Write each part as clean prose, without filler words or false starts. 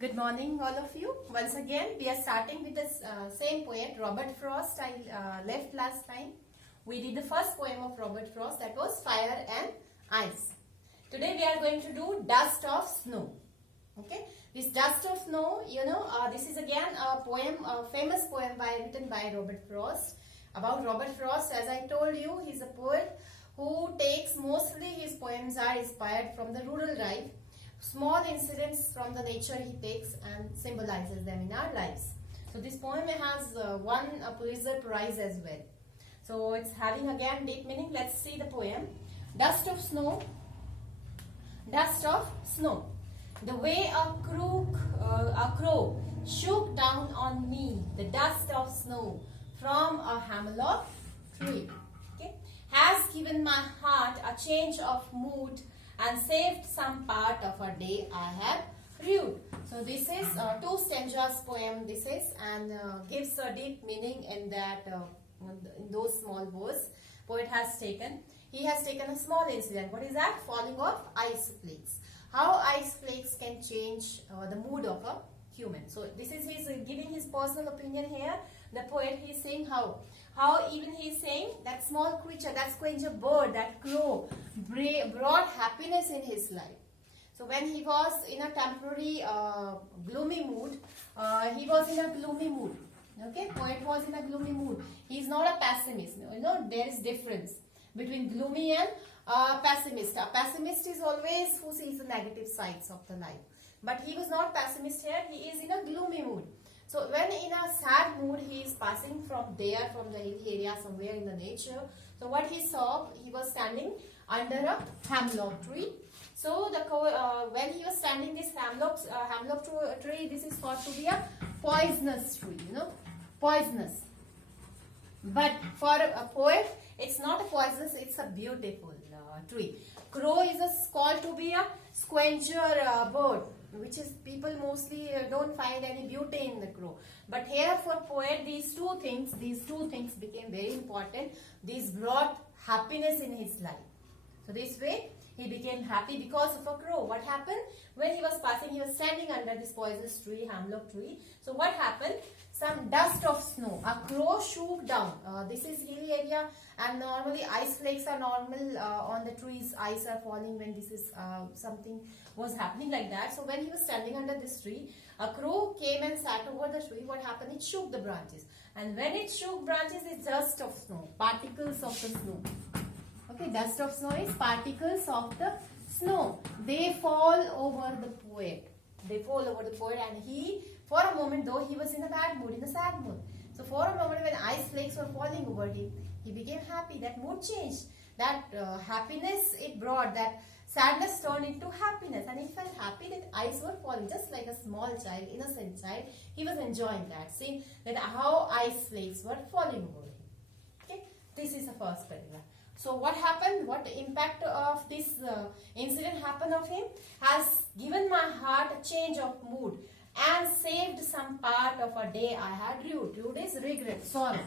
Good morning, all of you. Once again, we are starting with the same poet, Robert Frost. I left last time. We did the first poem of Robert Frost, that was Fire and Ice. Today we are going to do Dust of Snow. Okay, this Dust of Snow, this is again a poem, a famous poem written by Robert Frost. About Robert Frost, as I told you, he's a poet who takes mostly his poems are inspired from the rural life. Small incidents from the nature he takes and symbolizes them in our lives. So this poem has won a Pulitzer Prize as well. So it's having again deep meaning. Let's see the poem. Dust of snow. Dust of snow. The way a crow shook down on me, the dust of snow from a hemlock tree. Okay, has given my heart a change of mood and saved some part of a day I have rued. So this is 2 stanzas poem. This is and gives a deep meaning in that in those small words poet has taken. He has taken a small incident. What is that? Falling of ice flakes. How ice flakes can change the mood of a human. So this is his giving his personal opinion here. The poet, he is saying how even he is saying that small creature, that squanger bird, that crow brought happiness in his life. So when he was in a temporary gloomy mood, he was in a gloomy mood. Okay, poet was in a gloomy mood. He is not a pessimist. There is difference between gloomy and pessimist. A pessimist is always who sees the negative sides of the life. But he was not pessimist here. He is in a gloomy mood. So when in a sad mood, he is passing from the hill area somewhere in the nature. So what he saw, he was standing under a hemlock tree. So when he was standing this hemlock tree, this is thought to be a poisonous tree, poisonous. But for a poet, it's not a poisonous, it's a beautiful tree. Crow is called to be a squanger bird, which is people mostly don't find any beauty in the crow. But here for poet, these two things became very important. These brought happiness in his life. So this way he became happy because of a crow. What happened? When he was passing, he was standing under this poisonous tree, hemlock tree. So what happened? Some dust of snow. A crow shook down. This is hilly area, and normally ice flakes are normal on the trees. Ice are falling when this is something was happening like that. So when he was standing under this tree, a crow came and sat over the tree. What happened? It shook the branches, and when it shook branches, it's dust of snow, particles of the snow. Okay, dust of snow is particles of the snow. They fall over the poet. They fall over the poet, and he, for a moment, though he was in a bad mood, in a sad mood. So for a moment, when ice flakes were falling over him, he became happy. That mood changed. That happiness it brought. That sadness turned into happiness, and he felt happy that ice were falling, just like a small child, innocent child. He was enjoying that. See that how ice flakes were falling over him. Okay, this is the first paragraph. So what happened? What impact of this incident happened of him? Has given my heart a change of mood and saved some part of a day I had rued. Rued is regret, sorrow.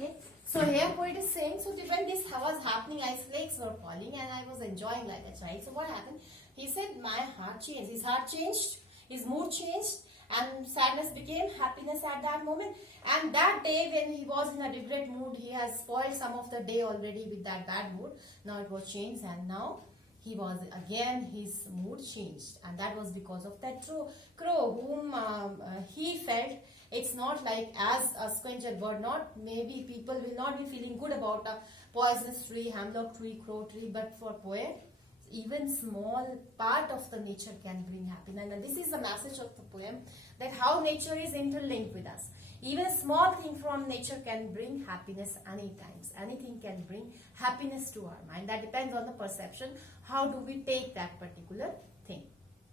Okay. So here poet is saying, so when this was happening, ice flakes were falling and I was enjoying like a child. So what happened? He said my heart changed. His heart changed. His mood changed. And sadness became happiness at that moment. And that day when he was in a regret mood, he has spoiled some of the day already with that bad mood. Now it was changed, and now he was again, his mood changed. And that was because of that crow whom he felt. It's not like as a squanger bird, not maybe people will not be feeling good about a poisonous tree, hemlock tree, crow tree, but for poet, even small part of the nature can bring happiness. And this is the message of the poem, that how nature is interlinked with us. Even a small thing from nature can bring happiness anytime. Anything can bring happiness to our mind. That depends on the perception. How do we take that particular thing?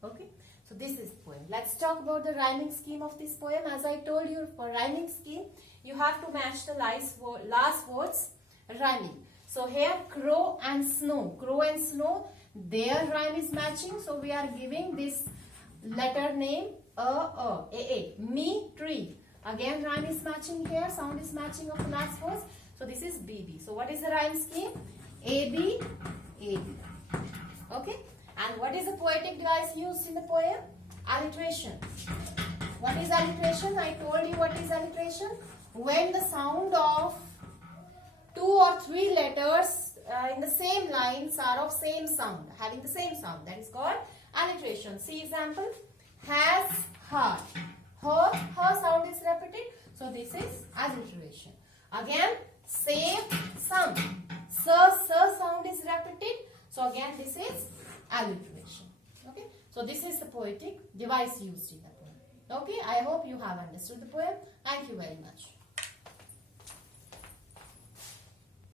Okay. So this is the poem. Let's talk about the rhyming scheme of this poem. As I told you, for rhyming scheme, you have to match the last words rhyming. So here, crow and snow. Crow and snow, their rhyme is matching. So we are giving this letter name a. Me, tree. Again, rhyme is matching here. Sound is matching of the last words. So this is BB. So what is the rhyme scheme? AB, AB. Okay. And what is the poetic device used in the poem? Alliteration. What is alliteration? I told you what is alliteration. When the sound of 2 or 3 letters in the same lines are of same sound, having the same sound. That is called alliteration. See example. Has, her. Her sound is repeated. So this is alliteration. Again, save, some. Sir sound is repeated. So again this is alliteration. Okay. So this is the poetic device used in the poem. Okay. I hope you have understood the poem. Thank you very much.